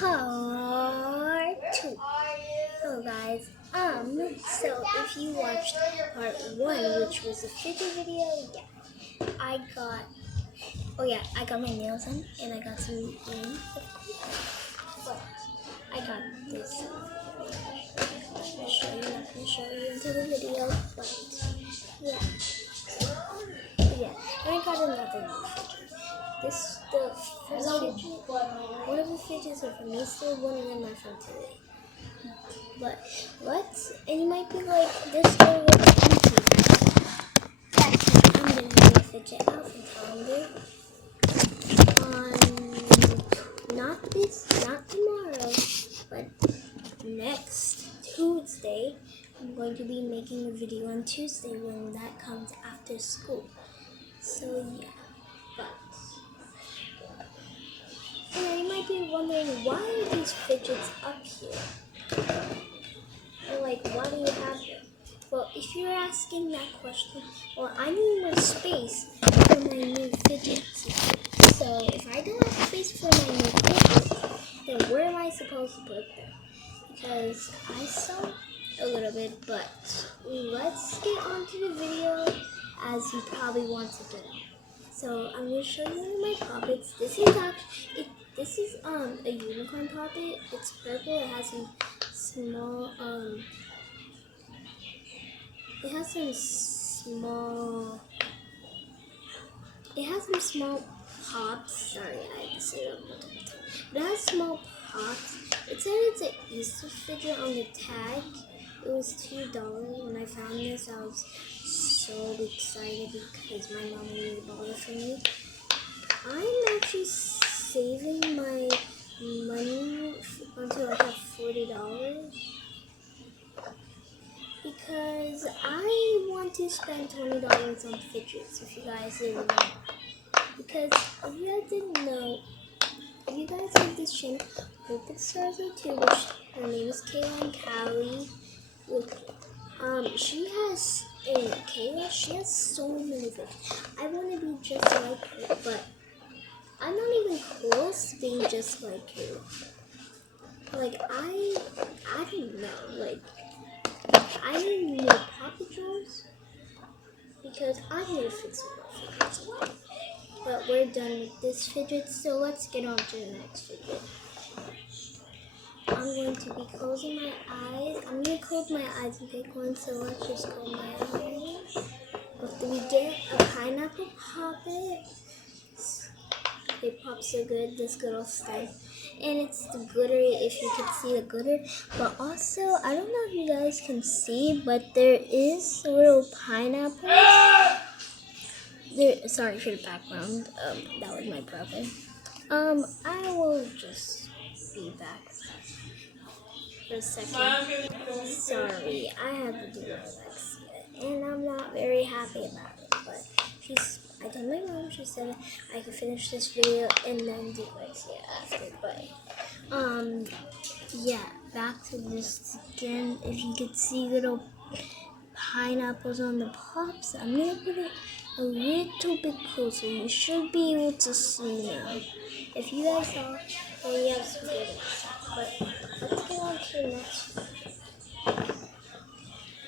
part 2. Hello guys. So if you watched part 1, which was a fidget video, I got my nails done and I got some earrings. But I got this. I'm not gonna show you into the video, but yeah. And I got another new fidget. The first fidget, one of the fidgets are from yesterday, one of them are from today. But and you might be like, this girl looks empty. That's I'm going to do a fidget out on not tomorrow, but next Tuesday. I'm going to be making a video on Tuesday when that comes after school. So yeah, and you might be wondering, why are these fidgets up here? Or like, why do you have them? Well, if you're asking that question, well, I need more space for my new fidgets. So if I don't have space for my new fidgets, then where am I supposed to put them? Because I sew a little bit, but let's get on to the video, as you probably want to know. So I'm going to show you one of my puppets. This is a unicorn puppet. It's purple. It has some small pops. Sorry, I had to say that multiple times. It has small pops. It said it's an Easter fidget on the tag. It was $2. When I found this, I was so excited because my mom really bought it for me. I'm actually saving my money until I have $40 because I want to spend $20 on fidgets, if you guys didn't know. Because if you guys didn't know, if you guys have this channel, Hope It Stars Me Too, which her name is Kayla and Callie. She has so many fidgets. I want to be just like her, but I'm not even close to being just like her. Like, I don't know, like, I need more poppet drawers because I need to fix more fidgets. But we're done with this fidget, so let's get on to the next fidget. I'm going to be closing my eyes. I'm going to close my eyes and pick one, so let's just close my eyes. After we get a pineapple poppet. It pops so good, this good old stuff. And it's the glitter, if you can see the glitter. But also, I don't know if you guys can see, but there is little pineapples. Sorry for the background. That was my brother. I will just be back for a second. Sorry, I have to do Alexia, and I'm not very happy about it. But I told my mom, she said I could finish this video and then do Alexia after. But yeah, back to this again. If you could see little pineapples on the pops, I'm gonna put it a little bit closer. You should be able to see now. If you guys saw, then you have some good stuff. But let's get on to the next one.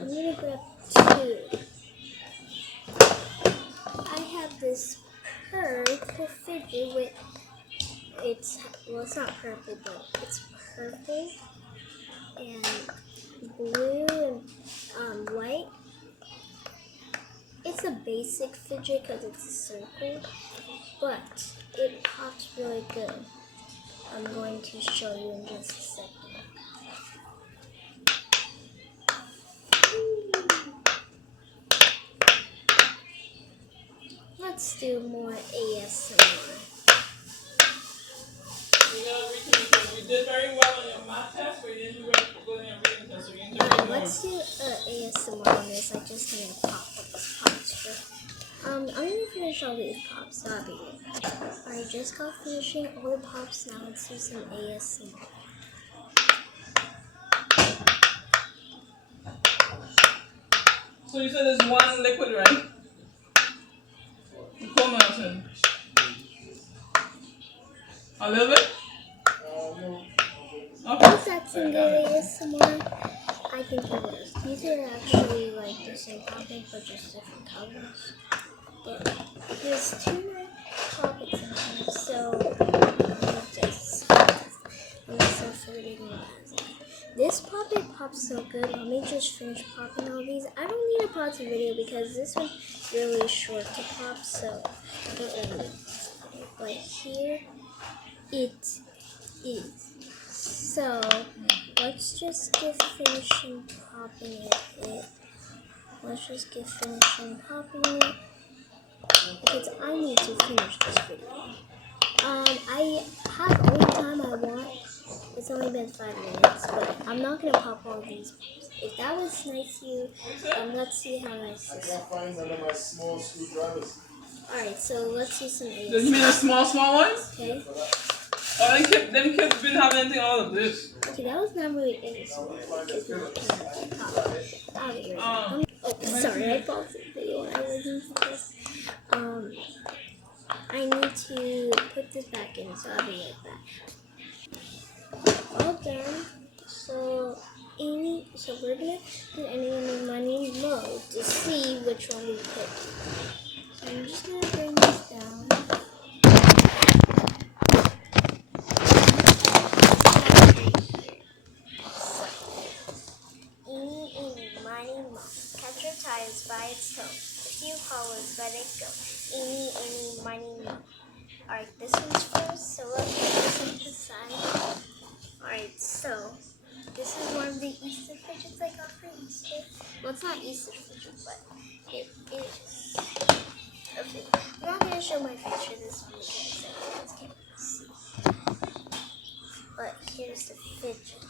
I'm gonna grab 2. I have this purple fidget with it's not purple, but it's purple and blue and white. It's a basic fidget because it's a circle, but it pops really good. I'm going to show you in just a second. Let's do more ASMR. You did very well on your math test, but you didn't do very good on your reading test. So you need to do more. Let's do ASMR on this. I just need to pop this pops. I'm gonna finish all these pops. That'll be it. I just got finishing all the pops. Now let's do some ASMR. So you said there's one liquid, right? Cool mountain. A little bit? No. that's some good ASMR. I think it was. These are actually like the same topic but just different colors. But there's two more topics in here, so let me just reading it. This puppet pops so good. Let me just finish popping all these. I don't need to pause the video because this one's really short to pop, so I don't really need to. But here it is. So let's just get finishing popping it. Let's just get finishing popping it because I need to finish this video. I have all the time I want. It's only been 5 minutes, but I'm not gonna pop all these. If that was nice to you, let's see how nice this is. I got fines under my small screwdrivers. Alright, so let's see some ASMR. Does you mean the small ones? Okay. Oh, them kids been having anything all of this. Okay, that was not really ASMR. It's not out of here. Oh, sorry, I paused the video when I was using this. I need to put this back in, so I'll be right back. All done. So we're gonna do any money mode to see which one we pick. So I'm just gonna bring this down. Eeny, miny, mo. Catch your ties by its toe. A few hollows, let it go. Eeny, miny, mo. Alright, this one's first, so let's put this on the side. Alright, so this is one of the Easter fidgets I got for Easter. Well, it's not Easter fidget, but it is a fidget. I'm not going to show my face for this one because I can't really see. But here's the fidget.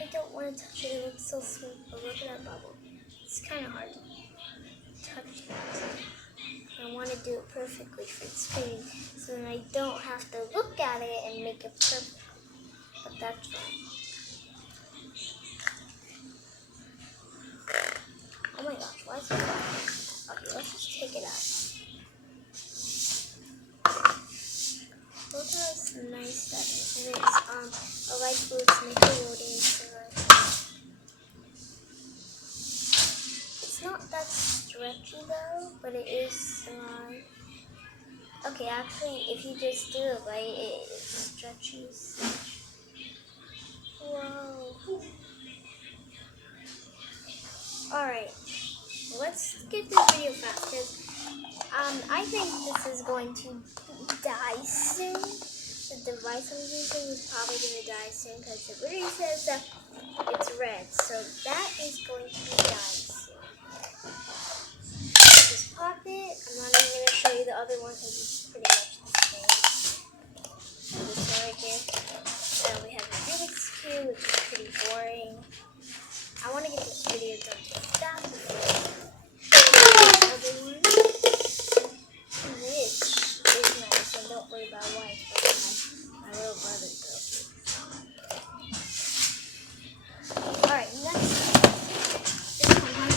I don't want to touch it. It looks so sweet, but look at that bubble. It's kind of hard to touch that. I want to do it perfectly for its screen, so then I don't have to look at it and make it perfect. But that's fine. Oh my gosh, why is it flat? Okay, let's just take it out. Look how nice that is. And it's a light blue to make it loading. It's not that stretchy though, but it is slime. Okay, actually, if you just do it right, it stretches. Whoa. Alright, let's get this video fast because I think this is going to die soon. The device I'm using is probably going to die soon because it literally says that it's red. So that is going to be dying soon. Just pop it. I'm not even going to show you the other one because it's pretty much the same. And this one right here. And we have the Rubik's Cube, which is pretty boring. I want to get this video done fast before the other one, which is nice, and don't worry about why my little brother built. Alright, next this one has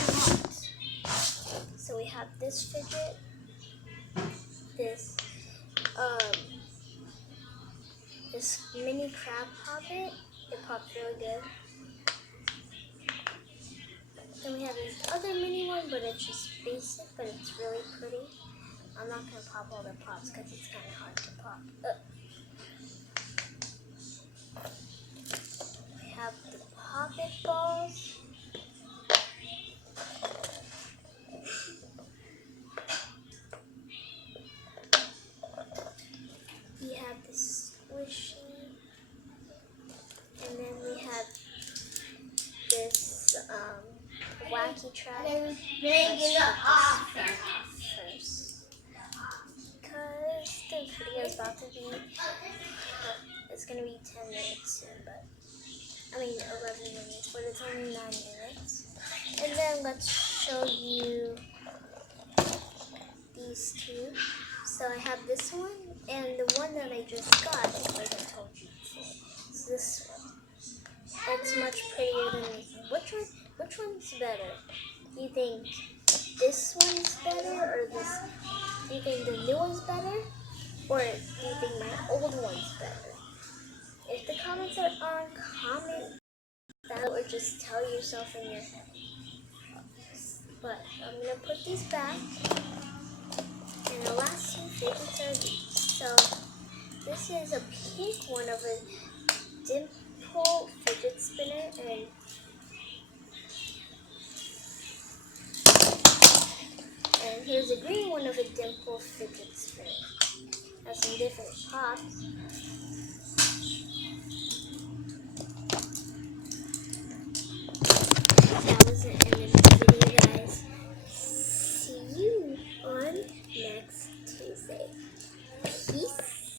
popped. So we have this fidget, this mini crab poppet. It pops really good. Then we have this other mini one, but it's just basic, but it's really pretty. I'm not going to pop all the pops because it's kind of hard to pop. We have the poppet balls. We have the squishy. And then we have this wacky trap. Let's put this first. Because the video is about to be, it's going to be 10 minutes soon, but, 11 minutes, but it's only 9 minutes. And then let's show you these two. So I have this one, and the one that I just got is like I told you before. It's this one. It's much prettier than this one. Which one's better? Do you think this one's better, or this? Do you think the new one's better, or do you think my old one's better? If the comments are on, comment that or just tell yourself in your head. But I'm going to put these back. And the last two fidgets are these. So this is a pink one of a dimple fidget spinner, and here's a green one of a dimple fidget spinner. Has some different pops.